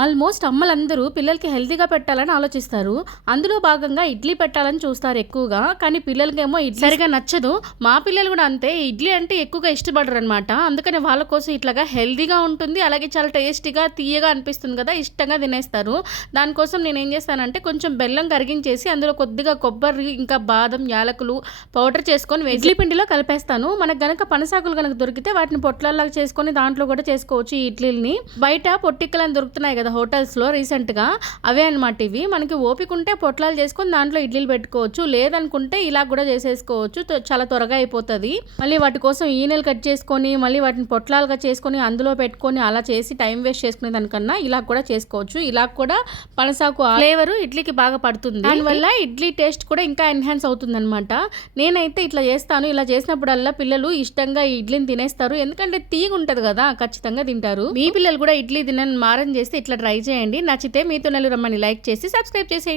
Almost అమ్మలందరూ పిల్లలకి హెల్తీగా పెట్టాలని ఆలోచిస్తారు. అందులో భాగంగా ఇడ్లీ పెట్టాలని చూస్తారు ఎక్కువగా. కానీ పిల్లలకేమో ఇడ్లీ సరిగా నచ్చదు. మా పిల్లలు కూడా అంతే, ఇడ్లీ అంటే ఎక్కువగా ఇష్టపడరు అనమాట. అందుకని వాళ్ళ కోసం ఇట్లాగా హెల్తీగా ఉంటుంది, అలాగే చాలా టేస్టీగా తీయగా అనిపిస్తుంది కదా, ఇష్టంగా తినేస్తారు. దానికోసం నేను ఏం చేస్తానంటే కొంచెం బెల్లం కరిగించేసి అందులో కొద్దిగా కొబ్బరి ఇంకా బాదం యాలకులు పౌడర్ చేసుకొని ఇడ్లీ పిండిలో కలిపేస్తాను. మనకు గనక పనసాకులు కనుక దొరికితే వాటిని పొట్లాల్లాగా చేసుకొని దాంట్లో కూడా చేసుకోవచ్చు ఈ ఇడ్లీని. బయట పొట్టిక్కలని దొరుకుతున్నాయి కదా హోటల్స్లో రీసెంట్గా, అవే అనమాట ఇవి. మనకి ఓపిక ఉంటే పొట్లాలు చేసుకొని దాంట్లో ఇడ్లీలు పెట్టుకోవచ్చు, లేదనుకుంటే ఇలా కూడా చేసేసుకోవచ్చు. చాలా త్వరగా అయిపోతుంది. మళ్ళీ వాటి కోసం ఈనెలు కట్ చేసుకొని మళ్ళీ వాటిని పొట్లాలుగా చేసుకొని అందులో పెట్టుకొని అలా చేసి టైం వేస్ట్ చేసుకునే దానికన్నా ఇలా కూడా చేసుకోవచ్చు. ఇలా కూడా పనసాకు ఫ్లేవర్ ఇడ్లీకి బాగా పడుతుంది. దానివల్ల ఇడ్లీ టేస్ట్ కూడా ఇంకా ఎన్హాన్స్ అవుతుంది అనమాట. నేనైతే ఇట్లా చేస్తాను. ఇలా చేసినప్పుడల్లా పిల్లలు ఇష్టంగా ఈ ఇడ్లీని తినేస్తారు. ఎందుకంటే తీగ ఉంటుంది కదా, ఖచ్చితంగా తింటారు. మీ పిల్లలు కూడా ఇడ్లీ తినని మారం చేస్తే ఇట్లా ట్రై చేయండి. నచ్చితే మీతో రమ్మని లైక్ చేసి సబ్స్క్రైబ్ చేసేయండి.